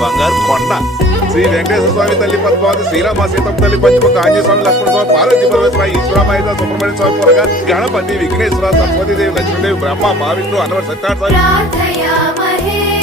బంగారు కొండ శ్రీ వెంకటేశ్వర స్వామి తల్లి పద్మావతి శ్రీరామ సీతమ్మ తల్లి పంచముఖ ఆంజనేయ స్వామి లక్ష్మణ స్వామి పార్వతీ పరమేశ్వర ఈశ్వర మహేంద్ర సుబ్రహ్మణ్య స్వామి పొరగా గణపతి విఘ్నేశ్వర సరస్వతీదేవి లక్ష్మీదేవి బ్రహ్మ మహావిష్ణు అన్నవర సత్యనారాయణ స్వామి